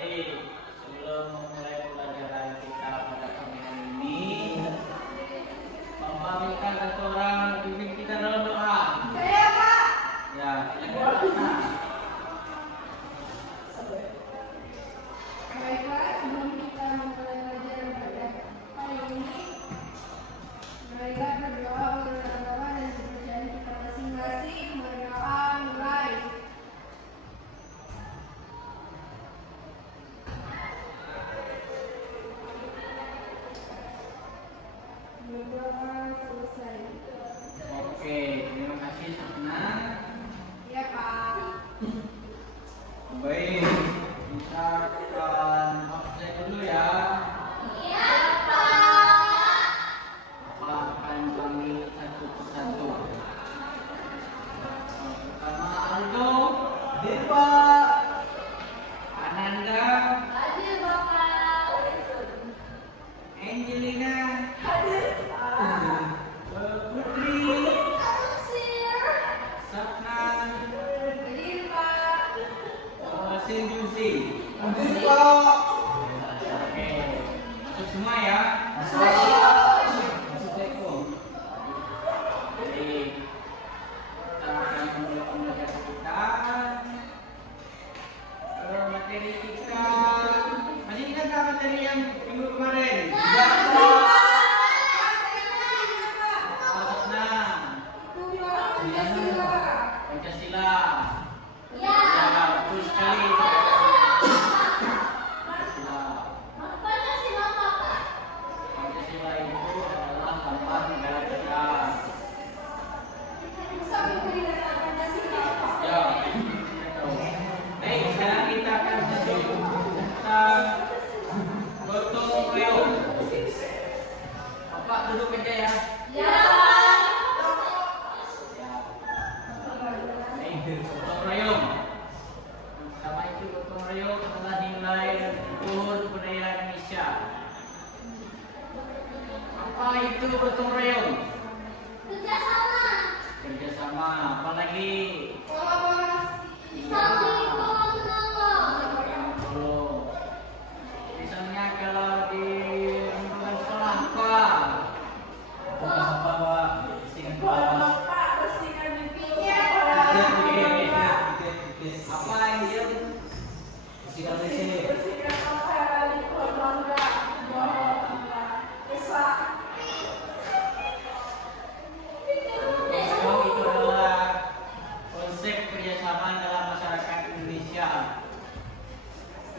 Jadi sebelum memulai pelajaran kita pada pagi hari ini, Bapak minta satu orang pimpin kita dalam doa. Saya Pak. Ya, silakan. Baiklah, sebelum kita memulai pelajaran pada hari ini, marilah berdoa bersama-sama dan kepercayaan kita masing-masing. Berdoa mulai. Berdoa selesai. Oke, terima kasih Sapna. Ya Pak. Baik, kita akan absen dulu ya. Bapak akan panggil satu persatu. Pertama Aldo, hadir Pak. Ananda, Hadir Bapak. Angelina, Hadir Putri, Sir. Sapna, Hadir Pak. Sinjusi. Hadir Pak. Oke, masuk semua ya. Masuk teko. Jadi kita akan memulai pembelajaran kita. Materi kita masih ingat nggak materi yang minggu kemarin? Sapna, Pancasila. Ya, betul sekali. Pancasila itu adalah lambang negara kita. Ya. Baik, sekarang kita akan masuk tentang gotong royong. Bapak duduk aja ya. Baik, gotong royong. Sama itu gotong royong adalah nilai dan luhur budaya Indonesia. Apa itu gotong royong? Kerjasama, apalagi misalnya kalau di lingkungan sekolah apa? Apa yang dia itu adalah konsep kerjasama dalam masyarakat Indonesia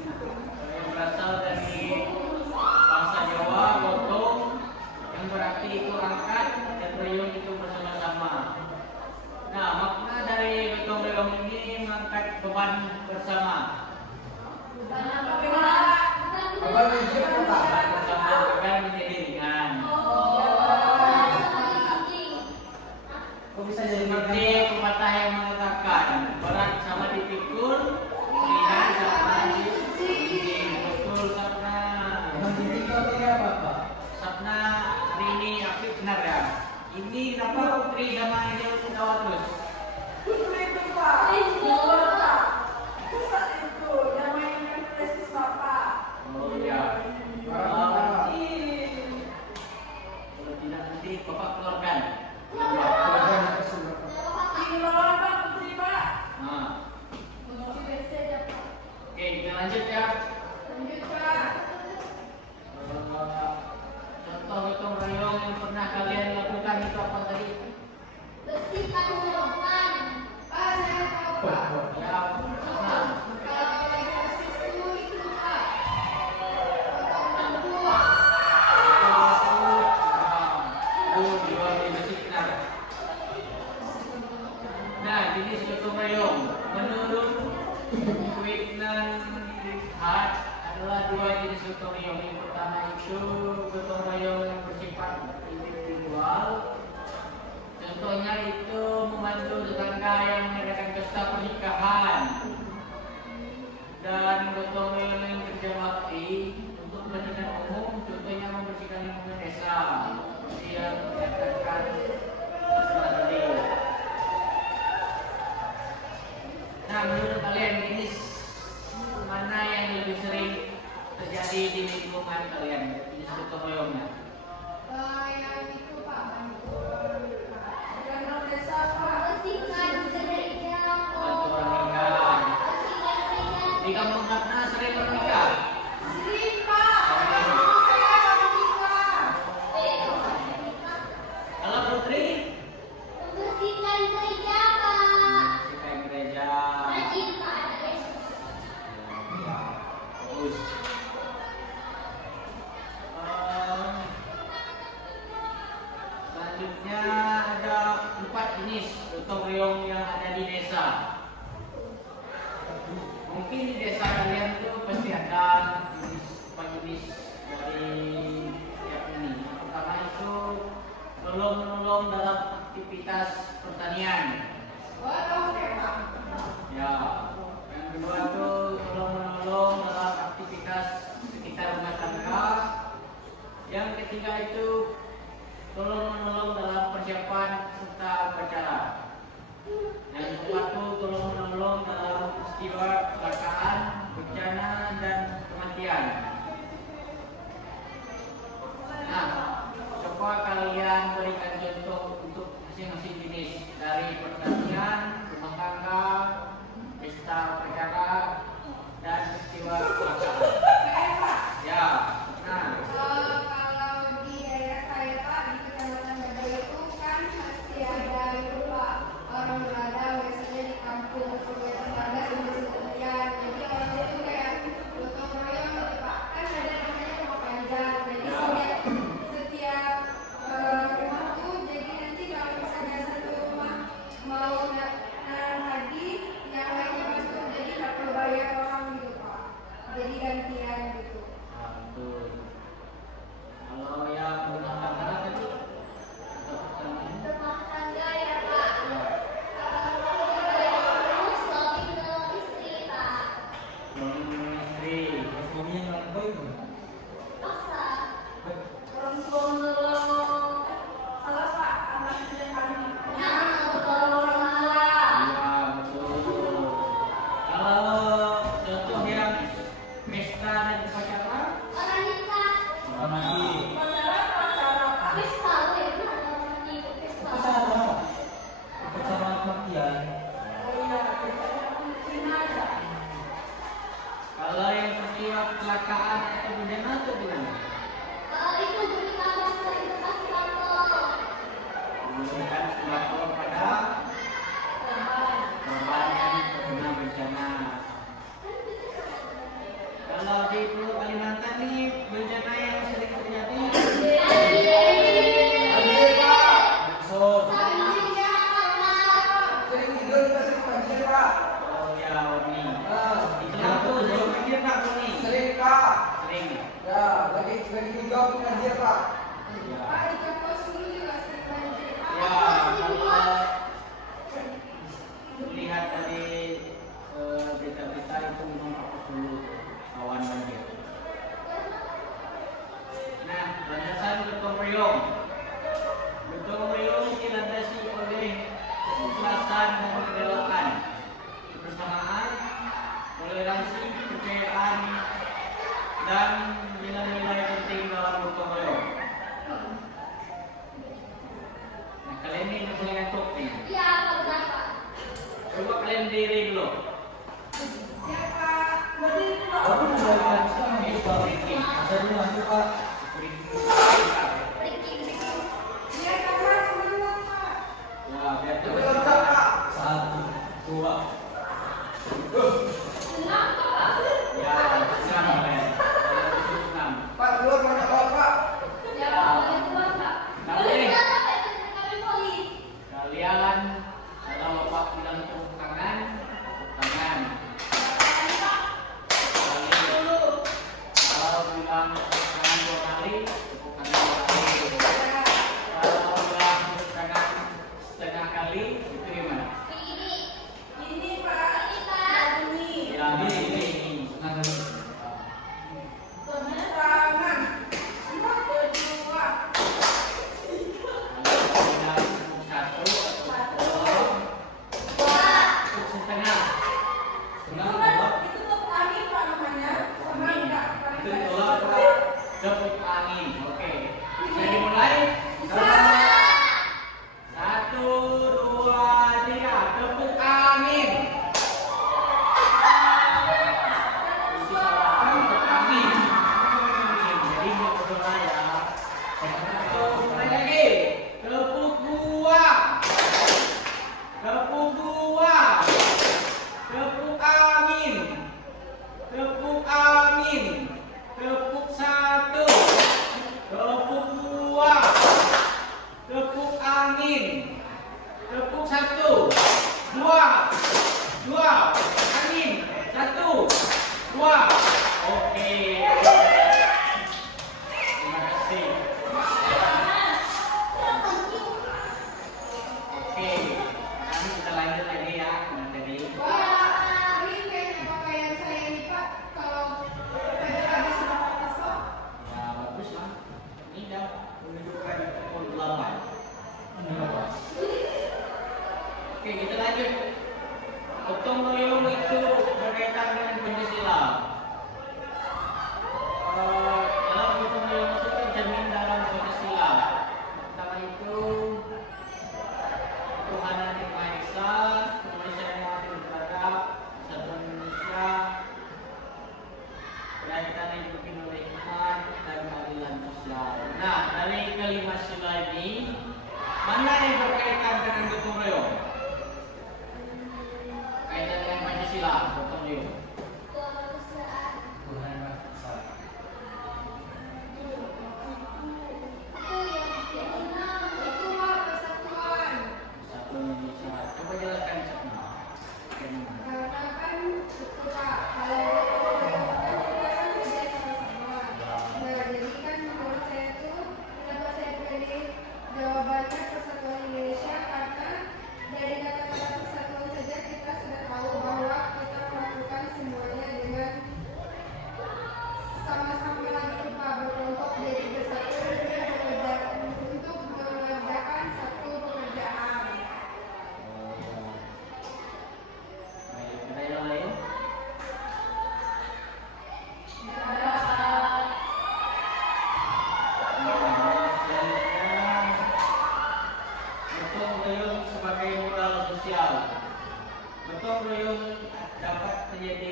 yang berasal dari bahasa Jawa gotong yang berarti itu angkat dan royong itu bersama-sama. Nah, makna dari gotong royong ini mengangkat beban bersama. Bersama agar menjadi ringan. Kok bisa jadi Seperti pepatah yang mengatakan berat sama dipikul, ringan sama digunting. Betul Sapna. Emang gini kok ya Bapak? Sapna hari ini aktif benar ya. Ini kenapa Putri sama Angel ketawa terus? Oh iya. Kalau tidak nanti Bapak keluarkan. Keluarga kesel Bapak. Nah, oke kita lanjut ya. Contoh gotong royong yang pernah kalian lakukan itu apa tadi? Ya, Sapna. Nah, jenis gotong royong menurut Kuitnan Hart adalah dua jenis gotong royong. Yang pertama itu gotong royong yang bersifat individual. Contohnya itu membantu tetangga yang mengadakan pesta pernikahan. Dan gotong royong yang kerja bakti untuk kepentingan umum, contohnya membersihkan lingkungan desa. Seperti yang dikatakan Mas tadi. Nah, menurut kalian jenis mana yang lebih sering Di kampung mana sering menikah? Sering, Pak. Saya menikah. Kalau Putri? Membersihkan gereja, Pak. Membersihkan gereja. Rajin, Pak. Ya, bagus. Selanjutnya ada 4 jenis gotong royong yang ada di desa. Mungkin di desa kalian tuh pasti ada jenis dari setiap ini. Yang pertama itu menolong dalam aktivitas pertanian. Waduh, Pak. Ya. Yang kedua tuh menolong dalam aktivitas sekitar rumah tangga. Yang ketiga itu menolong dalam persiapan serta upacara. Yang keempat tuh menolong dalam peristiwa kecelakaan, bencana dan kematian. Nah, coba kalian berikan contoh untuk masing-masing jenis dari pertanian, rumah tangga, pesta upacara, dan peristiwa kecelakaan. Saya, Pak. Ya, nah, Kalau di daerah saya, Pak, di Kecamatan Badau itu kan pasti ada itu, Pak, orang berada biasanya di kampung sungai tetangga sendiri-sendirian. Jadi orang itu kayak gotong royong gitu, Pak. Kan ada namanya rumah panjang. Jadi setiap rumah tuh jadi nanti kalau misalnya satu rumah mau nanam lagi, yang lainnya bantu. Jadi nggak perlu bayar orang gitu, Pak. Jadi gantian gitu. nah, betul. Kalau yang rumah tangga tadi atau pertanian? Rumah tangga ya, Pak. Ya, Terus suami menolong istri, Pak. menolong istri. Suami yang ngelantai itu. Paksa. Orang tua menolong salah, Pak, anak dan anak. Nah, menolong orang tua. Iya, betul. Kalau contoh yang pesta dan upacara, Orang nikah. Orang lagi. Habis tahu ya, orang nikah. Itu sama. Ikut sama kematian. kalau yang peristiwa kecelakaan atau bencana itu gimana? Itu berita kasih kantor. Memberikan sembako pada korban yang terkena bencana. Kalau di Pulau Kalimantan nih bencana yang sering terjadi, Banjir, Pak. Maksud. Sering tidur kita sering banjir, Pak. oh ya ini, Ah, itu aku sering pikir Pak ini, Sering, Pak. sering. Ya, lagi tiga banjir, Pak. Ya. Pak, di kampus dulu juga sering banjir. Ya, kalau lihat dari berita-berita itu memang fokus dulu awan banjir. Nah, landasan gotong royong. Gotong royong dilandasi oleh keikhlasan dan kerelaan, kebersamaan, toleransi, kepercayaan, dan nilai-nilai penting dalam gotong royong. Nah, kalian ini udah mulai ngantuk nih. Iya, berapa? Coba kalian diri dulu. Siapa? Berdiri dulu. Aku mulai lanjut nih, Pak. Masa dulu lanjut, Pak. Biar kamar semua, Pak. Ya, biar Tapi coba. lengkap, Pak. 1, 2. Senang, Pak. Ya, senang kalian. Senang. Pak, keluar banyak orang, Pak. Ya, boleh keluar, Pak. Kalian, Kami poli. kalian kalau bapak bilang tepuk tangan, tepuk tangan. Kalau bilang tepuk tangan 2 kali, tepuk tangan 2 kali. Kalau bilang tepuk tangan setengah kali, itu gimana? Ini, Pak. Ini. Ya, ini. Senang kali. Tangan. Satu, dua. Kalau bilang satu atau dua, tepuk setengah. Setengah, dua. Itu tuh angin, Pak, namanya. Sama enggak? Itu tolak tepuk angin. Oke. Bisa dimulai? Satu, dua, tiga. Tepuk angin.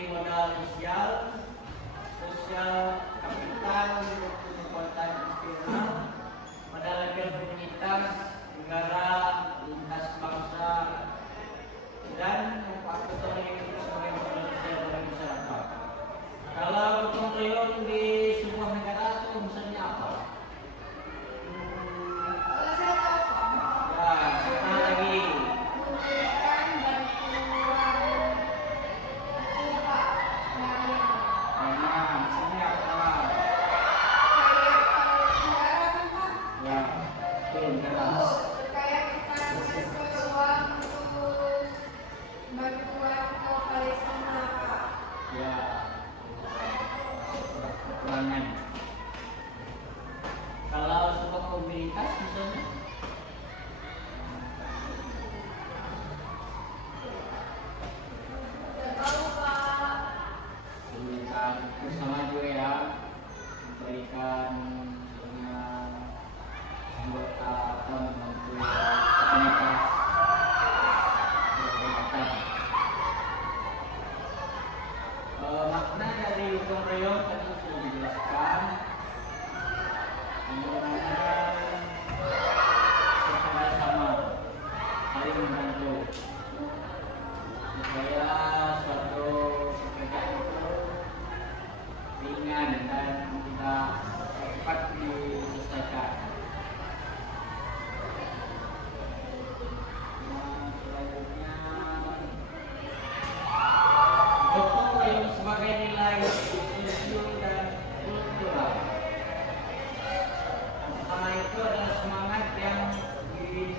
modal sosial kapital untuk kekuatan nasional, modal legal komunitas, negara, lintas bangsa, dan gotong royong itu sebagai modal sosial bagi masyarakat. Kalau gotong royong di sebuah negara itu misalnya apa? Kalau saya tahu Pak, Ya, siapa lagi? memberikan bantuan upah dana. Nah, misalnya apa? Kayak kalau negara kan Pak, Ya, betul negara. kayak kita ngasih uang untuk bantuan ke Palestina Pak. Ya, kekurangan. Kalau sebuah komunitas misalnya, Tidak tahu Pak. komunitas bersama juga ya, memberikan misalnya anggota atau membantu komunitas berdekatan. Makna dari gotong royong tadi sudah dijelaskan. Menggunakan bersama sama, saling membantu supaya suatu pekerjaan itu ringan dan tidak cepat diselesaikan. Nah, selanjutnya gotong royong sebagai nilai sosial dan kultural. Pertama itu adalah semangat yang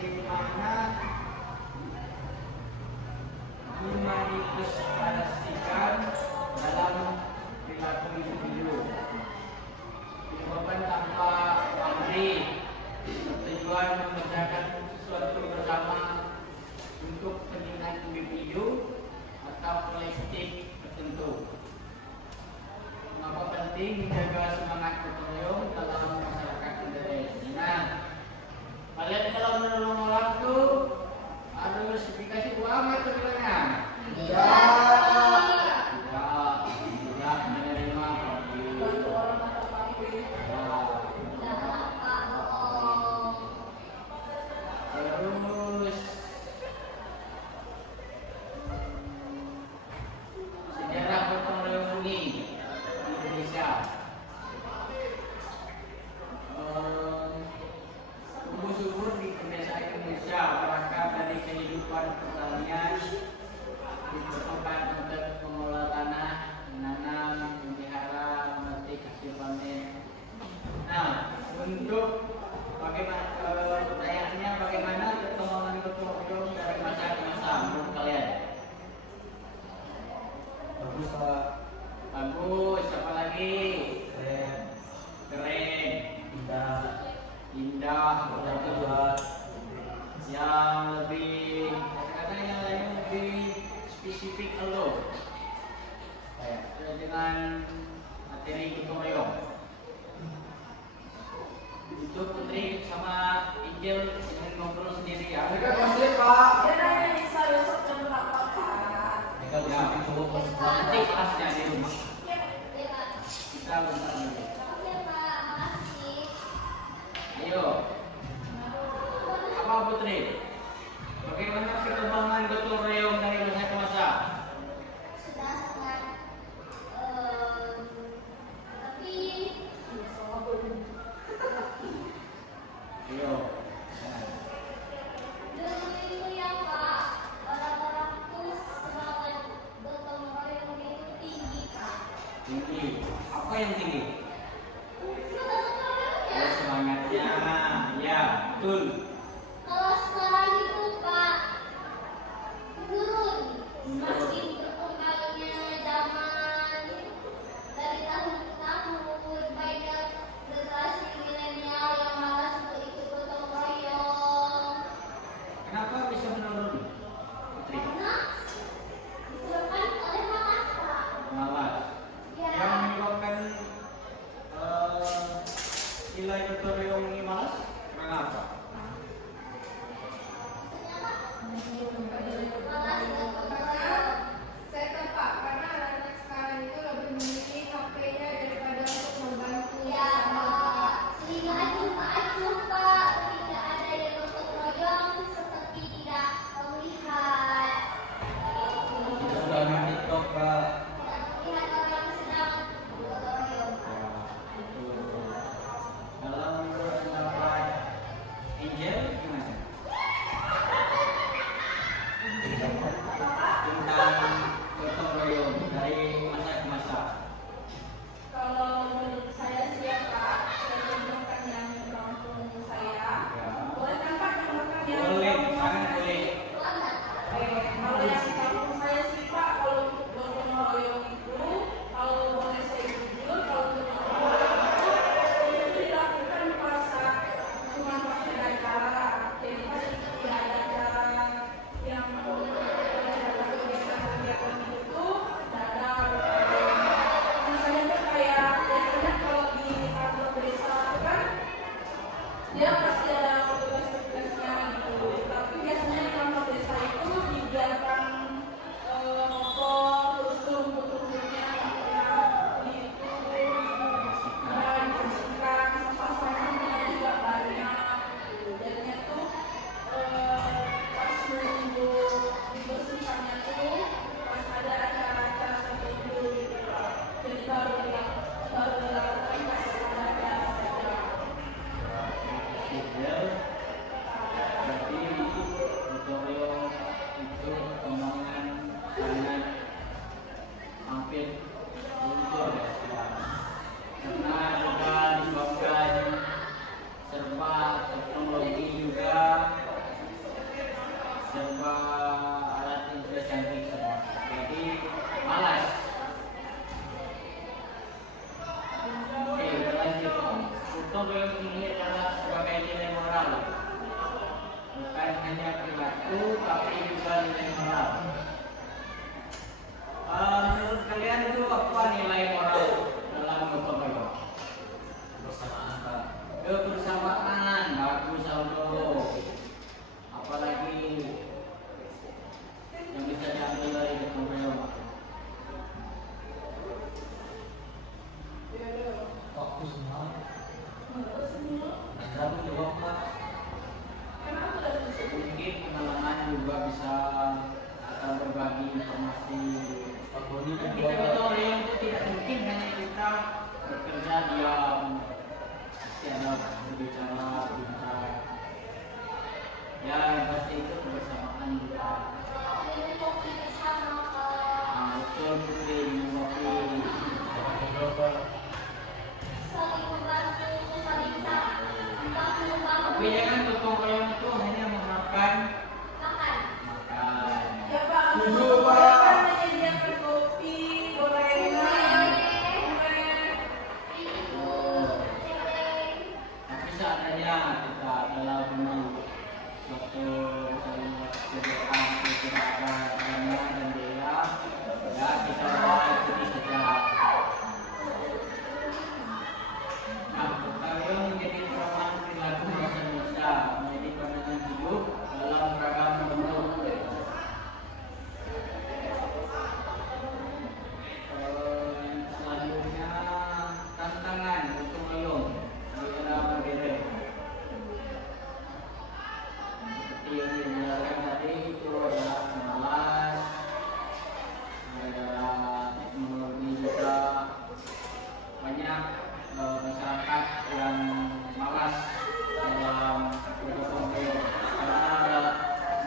dimana dimanifestasikan dalam perilaku individu. Dilakukan tanpa pamrih, bertujuan mengerjakan sesuatu bersama untuk kepentingan individu atau kolektif tertentu. Mengapa penting menjaga semangat gotong royong dalam masyarakat Indonesia? Nah, kalian kalau menolong orang tuh harus dikasih uang atau gimana? Tidak menerima pamrih. Terus sejarah gotong royong ini di Indonesia. Tumbuh subur di kebiasaan Indonesia berangkat dari kehidupan pertanian, diperlukan untuk mengolah tanah, menanam, memelihara, memetik hasil panen. Nah, untuk bagaimana pertanyaannya bagaimana perkembangan gotong royong dari masa ke masa menurut kalian? Bagus Pak. Bagus, apa lagi? Keren. Keren, Indah. indah, Yang kedua, yang lebih kata-kata yang lain lebih spesifik lo sesuai dengan materi gotong royong. Itu Putri sama Injil jangan ngobrol sendiri ya. mereka pasti Pak. Mereka Ya. bisa coba konsentrasi. Nanti kelasnya di rumah. Kita bentar dulu. Ayo. Apa Putri? Bagaimana perkembangan gotong royong dari masa ke masa? Sudah sangat tapi Ayo. dulu itu ya Pak, orang-orang tuh semangat gotong royong itu tinggi Pak. Tinggi. Apa yang tinggi? Gotong royongnya. Oh, semangatnya. Ya, betul. Kalau sekarang itu Pak turun, semakin berkembangnya zaman dari tahun ke tahun, banyak generasi milenial yang malas untuk ikut gotong royong Kenapa bisa menurun? Putri. karena disebabkan oleh malas Pak. Malas. Ya. Yang menyebabkan nilai gotong royong ini malas? Karena apa? Tapi jangan gotong royong itu hanya memakan Makan. makan. Ya Pak, Setuju, Pak. kan menyediakan kopi, gorengan, kue. Tapi seandainya kita dalam suatu misalnya kegiatan kegiatan dana dan daya, ya kita bawa ikuti saja. Nah, gotong menjadi perubahan perilaku bangsa Indonesia, menjadi pandangan hidup dalam beragam bentuk. Selanjutnya tantangan gotong royong di era modern. Seperti yang dijelaskan tadi itu adalah malas, ada teknologi juga banyak masyarakat yang malas dalam bergotong royong karena ada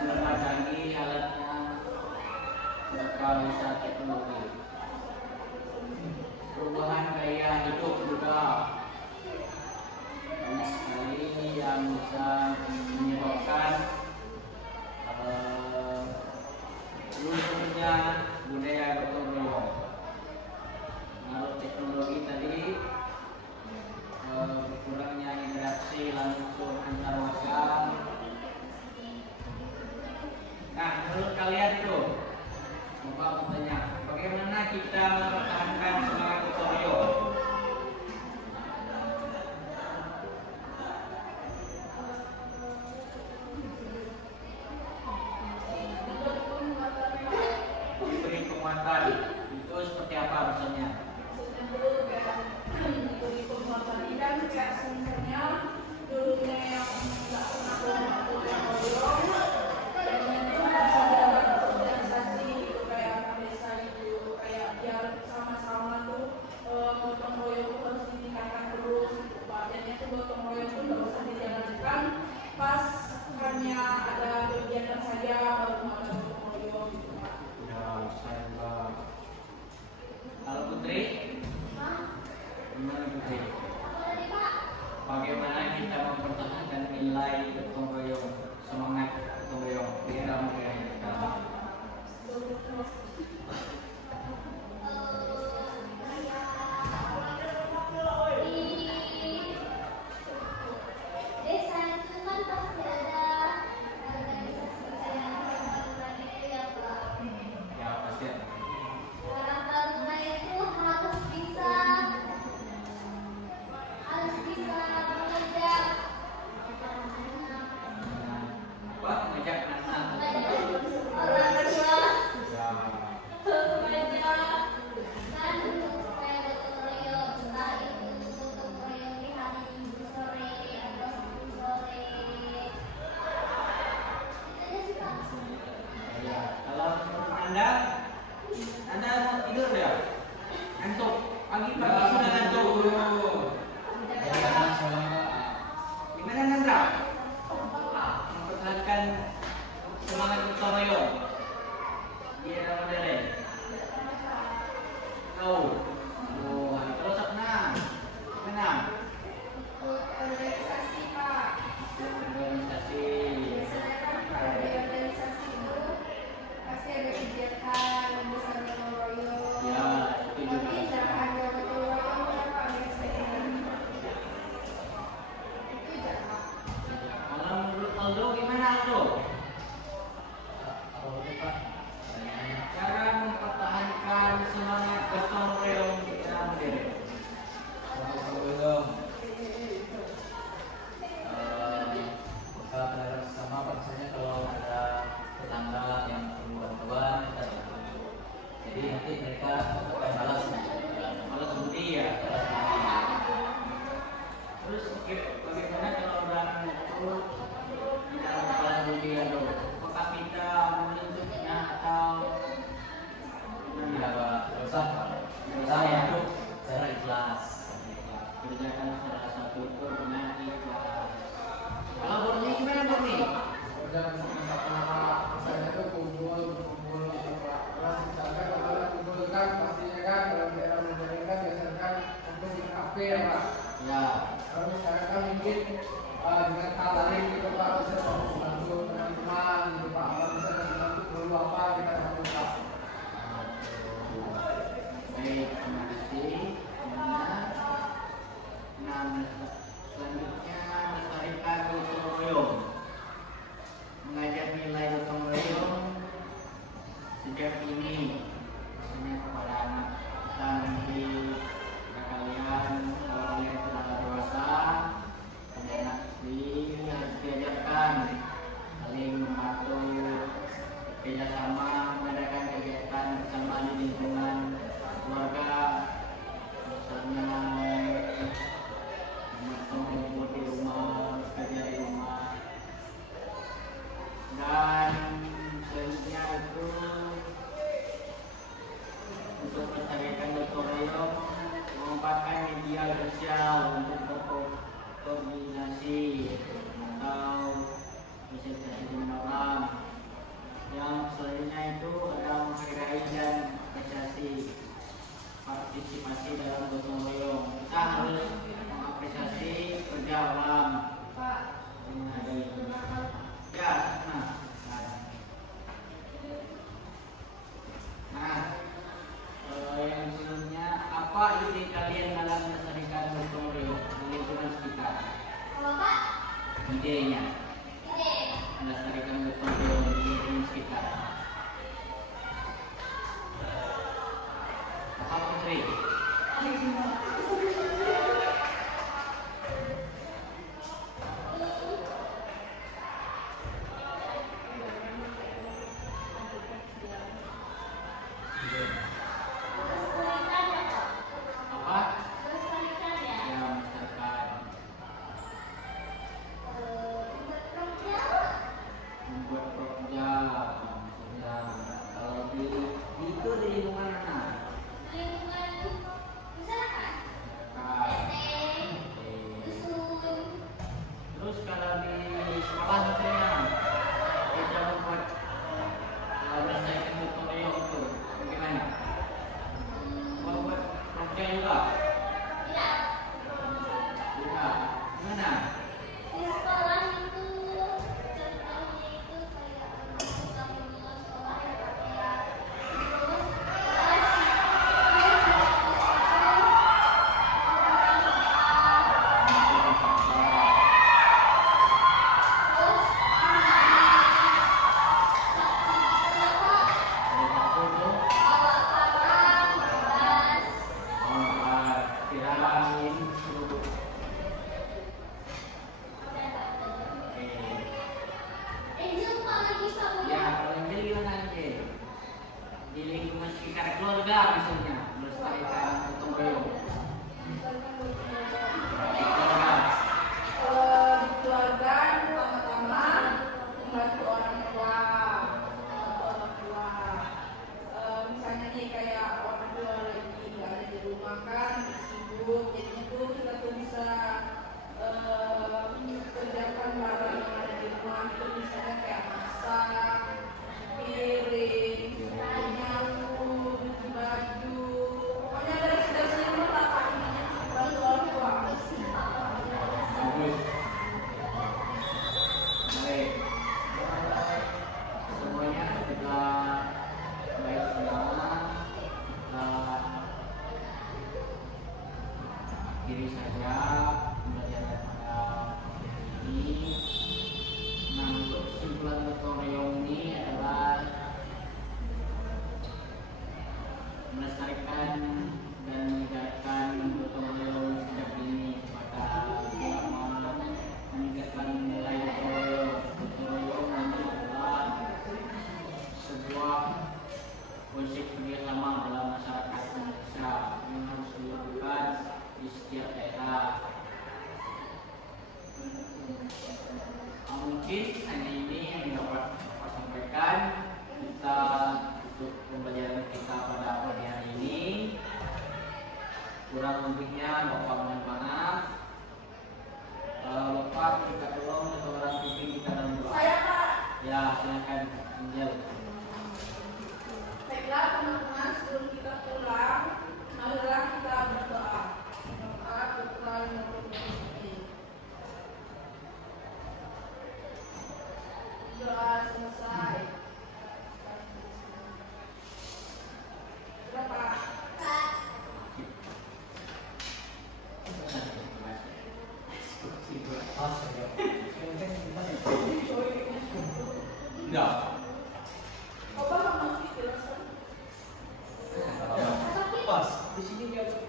sudah canggih alatnya serta bisa teknologi. Perubahan gaya hidup juga banyak sekali yang bisa menyebabkan lunturnya budaya gotong royong. Menurut teknologi tadi, kurangnya interaksi langsung antar warga. Nah, menurut kalian itu, Bapak mau tanya, bagaimana kita mempertahankan semangat gotong royong? Diberi penguatan, itu seperti apa maksudnya? Diberi penguatan dan kayak sebenarnya dulunya yang nggak pernah gotong royong, dengan ada organisasi gitu kayak desa gitu, kayak biar sama-sama tuh gotong royong tuh harus ditingkatkan terus gitu Pak. Jadinya tuh gotong royong tuh nggak usah dijalankan pas hanya ada kegiatan saja baru ada gotong royong gitu Pak. Ya, saya juga. Kalau Putri, gimana Putri? Apa tadi Pak? Bagaimana kita mempertahankan nilai gotong royong, semangat gotong royong di era modern sekarang? Di desa itu kan pasti ada organisasi kayak orang itu ya Pak. Ya pasti ada. Orang taruna itu harus bisa mengajak Apa? Mengajak anak. orang tua Ya. mengajak kan supaya gotong royong, entah itu gotong royong di hari Minggu sore atau Sabtu sore. Itu aja sih Pak. Ya. Kalau menurut Anda mau tidur ya? Ngantuk. Pagi-pagi sudah ngantuk. Jangan salah. Gimana Nandra? Mempertahankan semangat gotong royong di era modern. Kau, oh, terus apa? Gimana? Organisasi Pak. Organisasi. Biasanya kan kalau di organisasi itu pasti ada kegiatan bisa gotong royong. Ya, setuju. Tapi jangan ada gotong royong ya Pak biasanya. Itu jangan. Kalau menurut Aldo gimana Aldo? Apa itu, Pak? Cara mempertahankan semangat gotong royong di era modern. Gotong royong. Kita berharap sama misalnya kalau ada tetangga yang perlu bantuan kita bantu. Jadi nanti mereka akan balas. Kalau budi ya. Terus bagaimana kalau orang itu tidak membalas budi Aldo? Apakah kita menuntutnya atau Tidak, Pak. Berusaha, Pak. Berusaha untuk secara ikhlas. kerjakan salah satu itu dengan ikhlas? Kalau Borni gimana Borni? Dan misalnya itu kumpul terus misalkan kalau kumpul kan pastinya kan kalau di era modern kan biasanya kan kumpul di kafe ya Pak. Ya. Kalau misalkan kan mungkin dengan kata lain gitu Pak, bisa bantu teman-teman gitu Pak, kalau misalnya bantu perlu apa kita bantu Pak. Baik, terima kasih. Nah, selanjutnya melestarikan gotong royong. Mengajar nilai gotong royong sejak ini, misalnya kepada anak kita nanti, kepada kalian, kalau kalian sudah dewasa, anak SD harus diajarkan saling membantu, kerjasama, mengadakan kegiatan bersama di lingkungan keluarga, misalnya mengumpul di rumah, bekerja di rumah, dan selanjutnya itu untuk melestarikan gotong royong, memanfaatkan media sosial untuk berkoordinasi atau sosialisasi dengan orang. Yang selanjutnya itu adalah menghargai dan apresiasi partisipasi dalam gotong royong. Kita harus mengapresiasi kerja orang, Pak, menghargai. Ya, yang sebelumnya, apa ide kalian dalam melestarikan gotong royong di lingkungan sekitar? Apa Pak? Idenya Ide. melestarikan gotong royong di lingkungan sekitar. Apa Putri? Melestarikan ya Pak? Apa? Melestarikan ya? Ya, melestarikan, Membuat program. membuat proja, maksudnya kalau itu di lingkungan mana? Lingkungan masyarakat. Nah, RT, dusun. terus kalau di sekolah misalnya kita membuat melestarikan gotong royong itu bagaimana? Membuat proja juga? Tidak. Juga. Gimana? Di sekolah itu contohnya itu kayak kita punya sekolah yang pakai terus di lingkungan sekitar keluarga misalnya melestarikan gotong royong di keluarga. di keluarga pertama-tama membantu orang tua, misalnya nih kayak orang tua lagi nggak ada di rumah kan, sibuk, jadinya tuh kita tuh bisa kerjakan barang yang ada di rumah itu, misalnya kayak masak, piring, menyapu, cuci baju, pokoknya dari sini lah Pak, intinya bantu orang tua. Bagus. Baik. Semuanya sudah baik semua. Kita diri saja belajar pada ini. Nah, untuk kesimpulan gotong royong ini adalah melestarikan dan meningkatkan gotong royong sejak dini kepada ulama, meningkatkan nilai gotong royong. Gotong royong ini adalah sebuah konsep kerjasama dalam masyarakat Indonesia yang harus dilakukan di setiap daerah. Mungkin hanya ini yang dapat Bapak sampaikan. Kita untuk pembelajaran kita pada pagi hari ini. Kurang lebihnya Bapak mohon maaf. Bapak minta tolong satu orang pimpin kita dalam doa. Saya Pak. Ya, silakan Angel. Baiklah teman-teman, sebelum kita pulang, marilah kita berdoa. Doa Tuhan yang berkati. atas. Di sini di atas